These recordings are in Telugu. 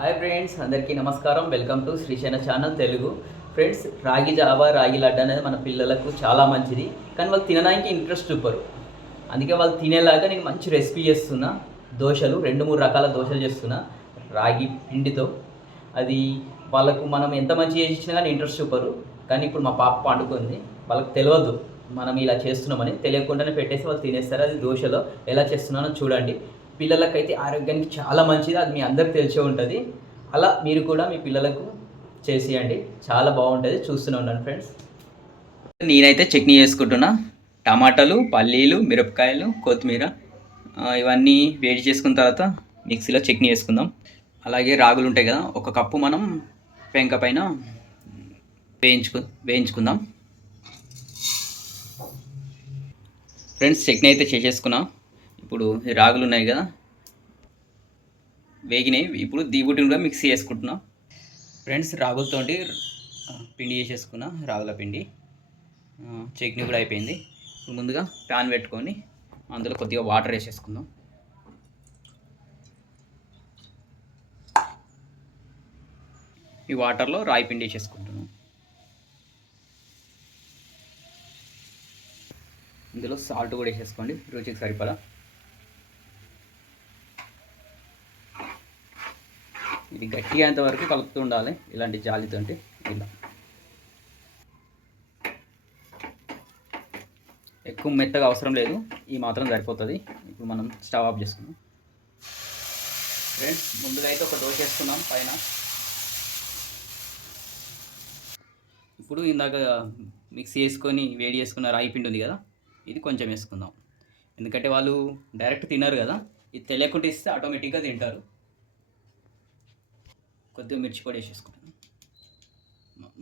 హాయ్ ఫ్రెండ్స్ అందరికీ నమస్కారం. Welcome to Srishaina channel Telugu friends ragi Java ragi laddu అనేది మన పిల్లలకు చాలా మంచిది. కానీ వాళ్ళు తినడానికి ఇంట్రెస్ట్ చూపరు. అందుకే వాళ్ళు తినేలాగా నేను మంచి రెసిపీ చేస్తున్నా. దోశలు రెండు మూడు రకాల దోశలు చేస్తున్నా. రాగి పిండితో. అది వాళ్ళకు మనం ఎంత మంచి చేసి ఇచ్చినా కానీ ఇంట్రెస్ట్ చూపరు. కానీ ఇప్పుడు మా పాప పండుకుంది. వాళ్ళకి తెలియదు మనం ఇలా చేస్తున్నామని తెలియకుండానే పెట్టేసి వాళ్ళు తినేస్తారు. అది దోశలో ఎలా చేస్తున్నానో చూడండి. పిల్లలకైతే ఆరోగ్యానికి చాలా మంచిది. అది మీ అందరికి తెలిసే ఉంటుంది. అలా మీరు కూడా మీ పిల్లలకు చేసేయండి. చాలా బాగుంటుంది. చూస్తూనే ఉండండి ఫ్రెండ్స్. నేనైతే చట్నీ చేసుకుంటున్నా. టమాటాలు పల్లీలు మిరపకాయలు కొత్తిమీర ఇవన్నీ వేడి చేసుకున్న తర్వాత మిక్సీలో చట్నీ వేసుకుందాం అలాగే రాగులు ఉంటాయి కదా ఒక కప్పు మనం పెంక పైన వేయించుకు వేయించుకుందాం. ఫ్రెండ్స్ చట్నీ అయితే చేసేసుకున్నాం. ఇప్పుడు రాగులు ఉన్నాయి కదా? వేగినాయి. ఇప్పుడు దీబుటిని కూడా మిక్సీ చేసుకుంటున్నాం. ఫ్రెండ్స్ రాగులతోటి పిండి చేసేసుకున్నా రాగుల పిండి. చట్నీ కూడా అయిపోయింది. ఇప్పుడు ముందుగా ప్యాన్ పెట్టుకొని అందులో కొద్దిగా వాటర్ వేసేసుకుందాం. ఈ వాటర్లో రాయి పిండి వేసేసుకుంటున్నాం. ఇందులో సాల్ట్ కూడా వేసేసుకోండి. రుచికి సరిపడా. గట్టిగా గట్టి అయ్యేంత వరకు కలుపుతూ ఉండాలి ఇలాంటి జాలితో ఇలా. ఎక్కువ మెత్తగా అవసరం లేదు. ఈ మాత్రం సరిపోతుంది. ఇప్పుడు మనం స్టవ్ ఆఫ్ చేసుకుందాం. ఫ్రెండ్స్ ముందుగా అయితే ఒక దోశ వేసుకున్నాం పైన. ఇప్పుడు ఇందాక మిక్సీ చేసుకొని వేడి చేసుకున్న రాయి పిండి ఉంది కదా ఇది కొంచెం వేసుకుందాం. ఎందుకంటే వాళ్ళు డైరెక్ట్ తినరు కదా. ఇది తెలియకుండా ఇస్తే ఆటోమేటిక్గా తింటారు. కొద్దిగా మిర్చి పొడి వేసేసుకుంటాను.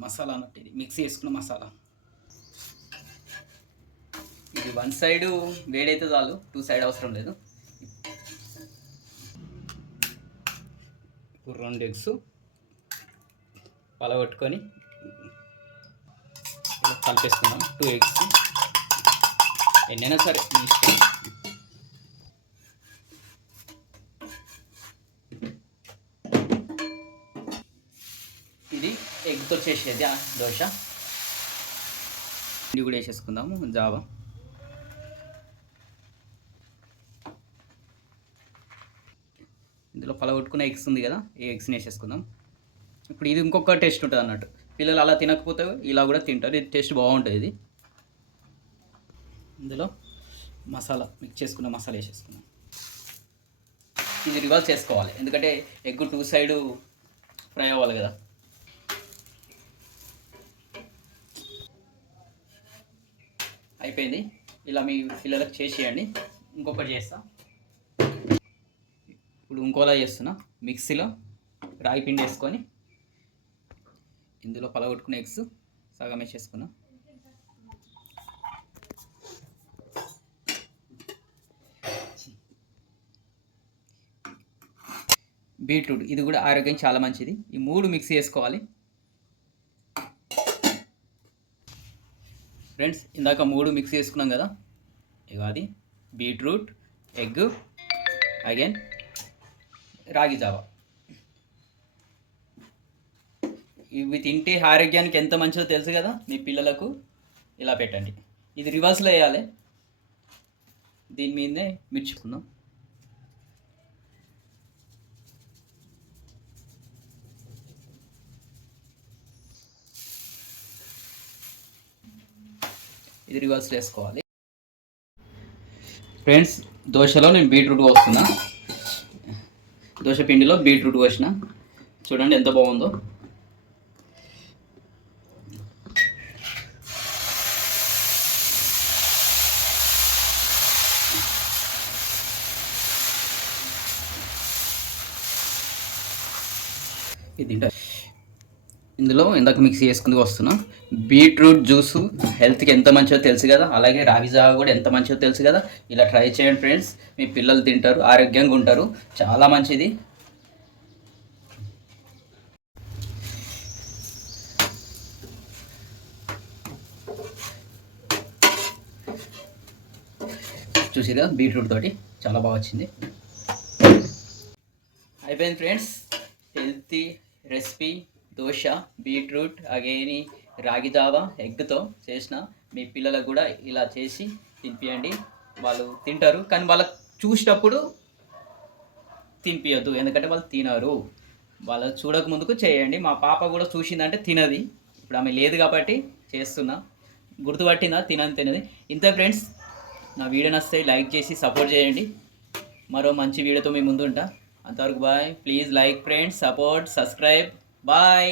మసాలా అన్నట్టు ఇది. మిక్సీ వేసుకున్న మసాలా. ఇది వన్ సైడ్ వేడైతే చాలు టూ సైడ్ అవసరం లేదు. ఇప్పుడు రెండు ఎగ్స్ పలగొట్టుకొని ఇలా కలిపేసుకుందాం. టూ ఎగ్స్ ఎన్నైనా సరే మీ ఇష్టం. ఎగ్తో చేసేది దోశ. ఇది కూడా వేసేసుకుందాము జావా. ఇందులో పలగొట్టుకున్న ఎగ్స్ ఉంది కదా ఈ ఎగ్స్ని వేసేసుకుందాం. ఇప్పుడు ఇది ఇంకొక టేస్ట్ ఉంటుంది అన్నట్టు. పిల్లలు అలా తినకపోతే ఇలా కూడా తింటారు ఇది టేస్ట్ బాగుంటుంది ఇది. ఇందులో మసాలా మిక్స్ చేసుకున్న మసాలా వేసేసుకున్నాం ఇది రివర్స్ చేసుకోవాలి ఎందుకంటే ఎగ్ టూ సైడు ఫ్రై అవ్వాలి కదా. అయిపోయింది. ఇలా మీ పిల్లలకు చేసేయండి. ఇంకొకటి చేస్తా. ఇప్పుడు ఇంకోలా చేస్తున్నా. మిక్సీలో రాగి పిండి వేసుకొని ఇందులో పలగొట్టుకున్న ఎగ్స్ సగం వేసేసుకున్నా. బీట్రూట్ ఇది కూడా ఆరోగ్యం చాలా మంచిది. ఈ మూడు మిక్స్ చేసుకోవాలి ఫ్రెండ్స్ ఇందాక మూడు మిక్స్ చేసుకున్నాం కదా? ఇక అది. Beetroot egg again ragi Java. ఇవి తింటే ఆరోగ్యానికి ఎంత మంచిదో తెలుసు కదా? మీ పిల్లలకు ఇలా పెట్టండి. ఇది రివర్స్లో వేయాలి. దీని మీదే మిర్చుకుందాం ఇది రివర్స్ చేసుకోవాలి. ఫ్రెండ్స్ దోశలో నేను బీట్రూట్ పోస్తున్నా దోశ పిండిలో బీట్రూట్ పోసిన చూడండి ఎంత బాగుందో. ఇది తింటా. ఇందులో ఇందాక మిక్స్ చేసుకుంది వస్తున్నాం. బీట్రూట్ జ్యూస్ హెల్త్కి ఎంత మంచిదో తెలుసు కదా. అలాగే రాగి జావ కూడా ఎంత మంచిదో తెలుసు కదా. ఇలా ట్రై చేయండి ఫ్రెండ్స్. మీ పిల్లలు తింటారు ఆరోగ్యంగా ఉంటారు. చాలా మంచిది. చూసిరా? కదా బీట్రూట్ తోటి చాలా బాగా వచ్చింది. అయిపోయింది friends. Healthy recipe. Dosa beetroot again ragi Java ఎగ్తో చేసిన మీ పిల్లలకు కూడా ఇలా చేసి తినిపియండి. వాళ్ళు తింటారు కానీ వాళ్ళకి చూసినప్పుడు తినిపించద్దు ఎందుకంటే వాళ్ళు తినరు. వాళ్ళు చూడక ముందుకు చేయండి. మా పాప కూడా చూసిందంటే తినది. ఇప్పుడు ఆమె లేదు కాబట్టి చేస్తున్నా. గుర్తుపట్టిందా? తినని తినది. ఇంత ఫ్రెండ్స్ నా వీడియో నస్తే లైక్ చేసి సపోర్ట్ చేయండి. మరో మంచి వీడియోతో మీ ముందు ఉంటా. అంతవరకు bye. Please like friends support subscribe. Bye